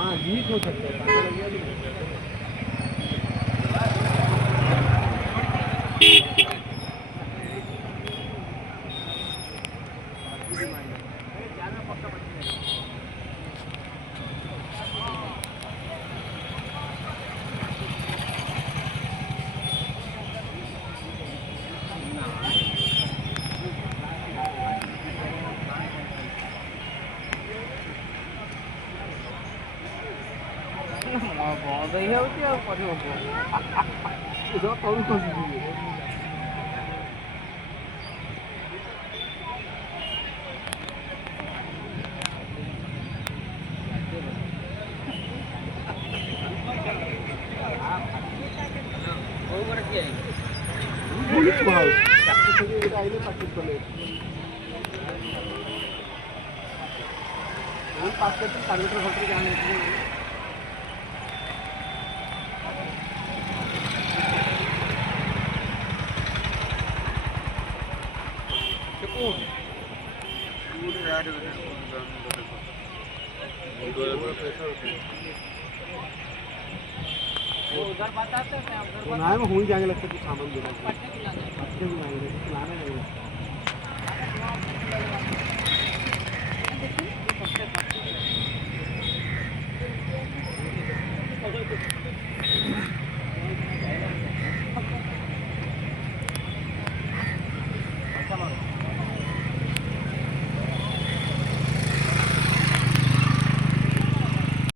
हाँ लीक हो सकता है। ବନ୍ଦ ହେଇଯାଉଛି ଆଉ କରିବ ଯା ତଳୁ ଖସିଯିବେ। उधर बताते हैं ना हो ही जाएंगे लगता है कुछ सामान देना पट्टे भी लाने नहीं